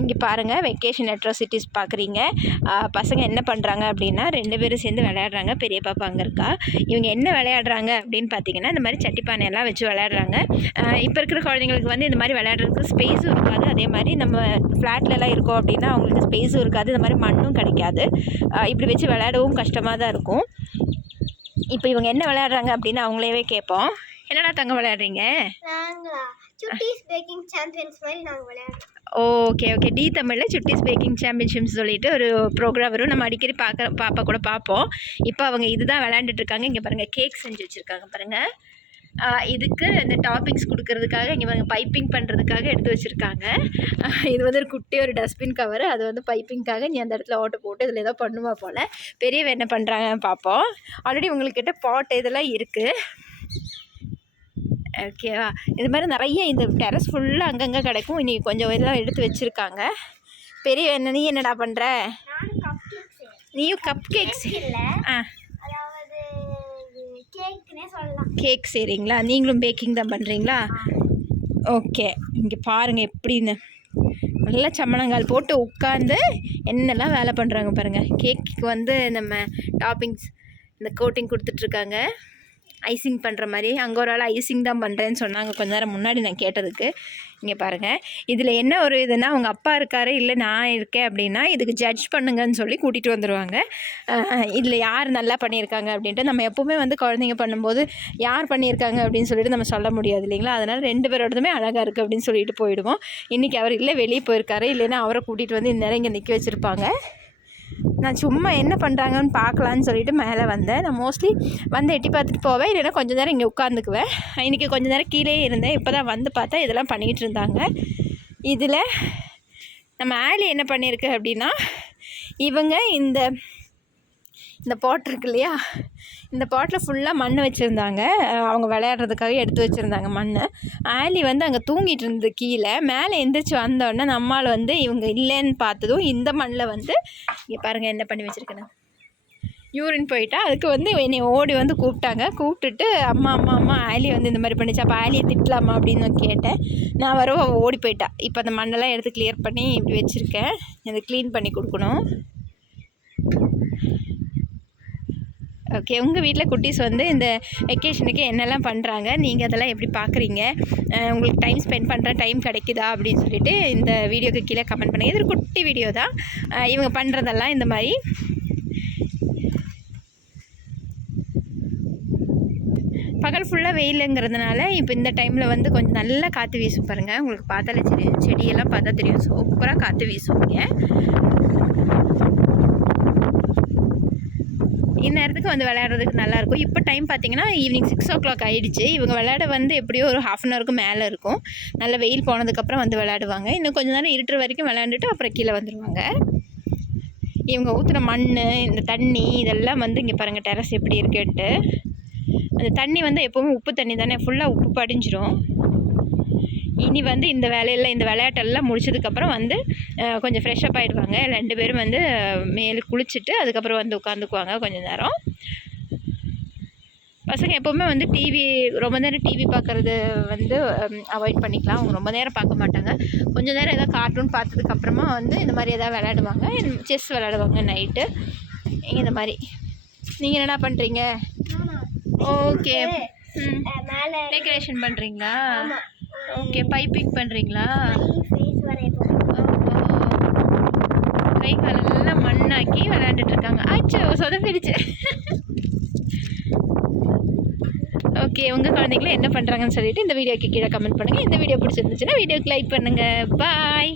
இங்கே பாருங்கள், vacation atrocities பார்க்குறீங்க. பசங்க என்ன பண்ணுறாங்க அப்படின்னா 2 பேரும் சேர்ந்து விளையாடுறாங்க. பெரிய பாப்பா அங்கே இருக்கா. இவங்க என்ன விளையாடுறாங்க அப்படின்னு பார்த்தீங்கன்னா, இந்த மாதிரி சட்டி பானையெல்லாம் வச்சு விளையாடுறாங்க. இப்போ இருக்கிற குழந்தைங்களுக்கு வந்து இந்த மாதிரி விளையாடுறதுக்கு ஸ்பேஸும் இருக்காது. அதே மாதிரி நம்ம ஃப்ளாட்லலாம் இருக்கோம் அப்படின்னா அவங்களுக்கு ஸ்பேஸும் இருக்காது, இந்த மாதிரி மண்ணும் கிடைக்காது. இப்படி வச்சு விளையாடவும் கஷ்டமாக தான் இருக்கும். இப்போ இவங்க என்ன விளையாடுறாங்க அப்படின்னு அவங்களே கேட்போம். என்னடா தங்க விளையாடுறீங்க? சுட்டீஸ் பேக்கிங் சாம்பியன்ஸ் மாதிரி நாங்கள் விளையாடுறோம். Okay okay. டி தமிழில் சுட்டீஸ் பேக்கிங் சாம்பியன்ஷிப்ஸ் சொல்லிட்டு ஒரு ப்ரோக்ராம் வரும். நம்ம அடிக்கடி பாப்பா கூட பார்ப்போம். இப்போ அவங்க இதுதான் விளையாண்டுட்ருக்காங்க. இங்கே பாருங்கள், கேக் செஞ்சு வச்சுருக்காங்க பாருங்கள். இதுக்கு இந்த டாப்பிங்ஸ் கொடுக்கறதுக்காக இங்கே பாருங்கள் பைப்பிங் பண்ணுறதுக்காக எடுத்து வச்சுருக்காங்க. இது வந்து ஒரு குட்டி ஒரு டஸ்ட்பின் கவர். அது வந்து பைப்பிங்காக நீ அந்த இடத்துல ஓட்ட போட்டு இதில் ஏதோ பண்ணுவா போல். பெரியவ என்ன பண்ணுறாங்கன்னு பார்ப்போம். ஆல்ரெடி உங்கள்கிட்ட பாட் இதெல்லாம் இருக்குது. ஓகேவா? இது மாதிரி நிறைய இந்த டெரஸ் ஃபுல்லாக அங்கங்கே கிடைக்கும். இன்றைக்கி கொஞ்சம் இதெல்லாம் எடுத்து வச்சுருக்காங்க. பெரிய நீ என்னடா பண்ணுற? நீயும் கப் கேக்ஸ் கேக் செய்கிறீங்களா? நீங்களும் பேக்கிங் தான் பண்ணுறீங்களா? ஓகே. இங்கே பாருங்கள் எப்படின்னு நல்லா சம்மணங்கால் போட்டு உட்காந்து என்னெல்லாம் வேலை பண்ணுறாங்க பாருங்கள். கேக்கு வந்து நம்ம டாப்பிங்ஸ் இந்த கோட்டிங் கொடுத்துட்ருக்காங்க, ஐசிங் பண்ணுற மாதிரி. அங்கே ஒரு ஆள் ஐசிங் தான் பண்ணுறேன்னு சொன்னாங்க கொஞ்ச நேரம் முன்னாடி நான் கேட்டதுக்கு. இங்கே பாருங்கள், இதில் என்ன ஒரு இதுனா அவங்க அப்பா இருக்கார் இல்லை நான் இருக்கேன் அப்படின்னா இதுக்கு ஜட்ஜ் பண்ணுங்கன்னு சொல்லி கூட்டிகிட்டு வந்துடுவாங்க. இதில் யார் நல்லா பண்ணியிருக்காங்க அப்படின்ட்டு. நம்ம எப்போவுமே வந்து குழந்தைங்க பண்ணும்போது யார் பண்ணியிருக்காங்க அப்படின்னு சொல்லிட்டு நம்ம சொல்ல முடியாது இல்லைங்களா? அதனால் 2 பேரோடதுமே அழகாக இருக்குது அப்படின்னு சொல்லிட்டு போயிடுவோம். இன்றைக்கி அவர் இல்லை, வெளியே போயிருக்காரு. இல்லைன்னா அவரை கூட்டிகிட்டு வந்து இந்நேரம் இங்கே நிற்க வச்சுருப்பாங்க. நான் சும்மா என்ன பண்ணுறாங்கன்னு பார்க்கலான்னு சொல்லிட்டு மேலே வந்தேன். நான் மோஸ்ட்லி வந்து எட்டி பார்த்துட்டு போவேன், இல்லைன்னா கொஞ்சம் நேரம் இங்கே உட்காந்துக்குவேன். இன்றைக்கி கொஞ்சம் நேரம் கீழே இருந்தேன். இப்போ தான் வந்து பார்த்தா இதெல்லாம் பண்ணிக்கிட்டு இருந்தாங்க. இதில் நம்ம ஆலி என்ன பண்ணியிருக்கு அப்படின்னா, இவங்க இந்த பாட் இருக்கு இல்லையா, இந்த பாட்டில் ஃபுல்லாக மண் வச்சுருந்தாங்க. அவங்க விளையாடுறதுக்காக எடுத்து வச்சுருந்தாங்க மண். ஆலி வந்து அங்கே தூங்கிட்டு இருந்தது கீழே. மேலே எந்திரிச்சு வந்தோடனே நம்மால் வந்து இவங்க இல்லைன்னு பார்த்ததும் இந்த மண்ணில் வந்து இங்கே பாருங்கள் என்ன பண்ணி வச்சுருக்கேன்னு, யூரின் போயிட்டா. அதுக்கு வந்து என்னை ஓடி வந்து கூப்பிட்டாங்க. கூப்பிட்டுட்டு அம்மா அம்மா அம்மா ஆலி வந்து இந்த மாதிரி பண்ணிச்சு, அப்போ ஆலியை திட்டலாமா அப்படின்னு கேட்டேன். நான் வரவும் அவள் ஓடி போயிட்டா. இப்போ அந்த மண்ணெல்லாம் எடுத்து கிளியர் பண்ணி இப்படி வச்சுருக்கேன். இதை க்ளீன் பண்ணி கொடுக்கணும். ஓகே. உங்கள் வீட்டில் குட்டீஸ் வந்து இந்த வெக்கேஷனுக்கு என்னெல்லாம் பண்ணுறாங்க, நீங்கள் அதெல்லாம் எப்படி பார்க்குறீங்க, உங்களுக்கு டைம் ஸ்பெண்ட் பண்ணுற டைம் கிடைக்குதா அப்படின்னு சொல்லிட்டு இந்த வீடியோக்கு கீழே கமெண்ட் பண்ணுங்கள். இது ஒரு குட்டி வீடியோ தான். இவங்க பண்ணுறதெல்லாம் இந்த மாதிரி. பகல் ஃபுல்லாக வெயிலுங்கிறதுனால இப்போ இந்த டைமில் வந்து கொஞ்சம் நல்லா காற்று வீசும் பாருங்கள். உங்களுக்கு பார்த்தாலே தெரியும், செடியெல்லாம் பார்த்தா தெரியும், சூப்பராக காற்று வீசுவீங்க. இந்நேரத்துக்கு வந்து விளையாடுறதுக்கு நல்லாயிருக்கும். இப்போ டைம் பார்த்திங்கன்னா ஈவினிங் 6 o'clock ஆகிடுச்சு. இவங்க விளையாட வந்து எப்படியோ ஒரு 1/2 an hourக்கு மேலே இருக்கும். நல்லா வெயில் போனதுக்கப்புறம் வந்து விளையாடுவாங்க. இன்னும் கொஞ்சம் நேரம் இருட்டுற வரைக்கும் விளையாண்டுட்டு அப்புறம் கீழே வந்துடுவாங்க. இவங்க ஊற்றுன மண், இந்த தண்ணி இதெல்லாம் வந்து இங்கே பாருங்கள் டெரஸ் எப்படி இருக்குன்ட்டு. அந்த தண்ணி வந்து எப்போவுமே உப்பு தண்ணி தானே, ஃபுல்லாக உப்பு படிஞ்சிரும். இனி வந்து இந்த விளையாட்டெல்லாம் முடிச்சதுக்கப்புறம் வந்து கொஞ்சம் ஃப்ரெஷ்ஷப் ஆகிடுவாங்க. 2 பேரும் வந்து மேலே குளிச்சுட்டு அதுக்கப்புறம் வந்து உட்காந்துக்குவாங்க கொஞ்சம் நேரம். பசங்க எப்போவுமே வந்து ரொம்ப நேரம் டிவி பார்க்குறது வந்து அவாய்ட் பண்ணிக்கலாம். அவங்க ரொம்ப நேரம் பார்க்க மாட்டாங்க. கொஞ்சம் நேரம் எதாவது கார்ட்டூன் பார்த்ததுக்கப்புறமா வந்து இந்த மாதிரி எதாவது விளையாடுவாங்க. செஸ் விளையாடுவாங்க நைட்டு. இந்த மாதிரி. நீங்கள் என்னடா பண்ணுறீங்க? ஓகே. டெக்கரேஷன் பண்ணுறீங்களா? ஓகே. பைப்பிங் பண்ணுறீங்களா? கை காலெல்லாம் மண்ணாக்கி விளையாண்டுட்ருக்காங்க. ஆச்சோ, சொதப்பிடுச்சு. ஓகே. உங்கள் குழந்தைங்கள என்ன பண்ணுறாங்கன்னு சொல்லிட்டு இந்த வீடியோக்கு கீழே கமெண்ட் பண்ணுங்கள். இந்த வீடியோ பிடிச்சிருந்துச்சுன்னா வீடியோக்கு லைக் பண்ணுங்கள். பாய்.